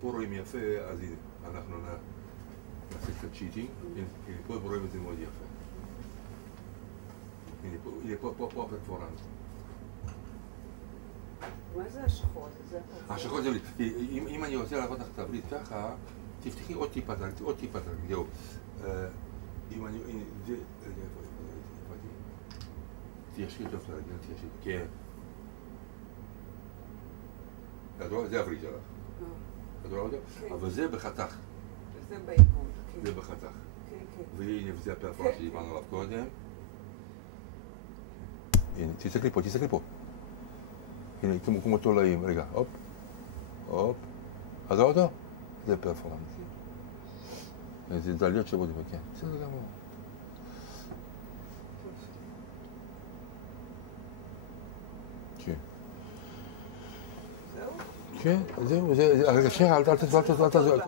פה רואים יפה, אז הנה, אנחנו נעשה קצת צ'יטינג, פה רואים את זה מאוד יפה. הנה, פה הפרפורנס. מה זה השחור? השחור זה, אם אני רוצה לעבוד לך תבליט ככה, תפתחי עוד טיפה, זהו. אם אני, הנה, זה, איפה הייתי? תיישרי טוב את הרגל, תיישרי, כן. את רואה? זה הברית שלך. את רואה אותו? אבל זה בחתך. זה בעיבוד. זה בחתך. כן, כן. והנה, וזה הפרפורנס שדיברנו עליו קודם. הנה, תסתכלי פה. הנה, כמו תולעים, רגע, הופ. אז רואה אותו? זה פרפורנס. זה דליות שוות, כן. בסדר גמור. כן. זהו? כן, זהו, רגע, שנייה, אל תעזור.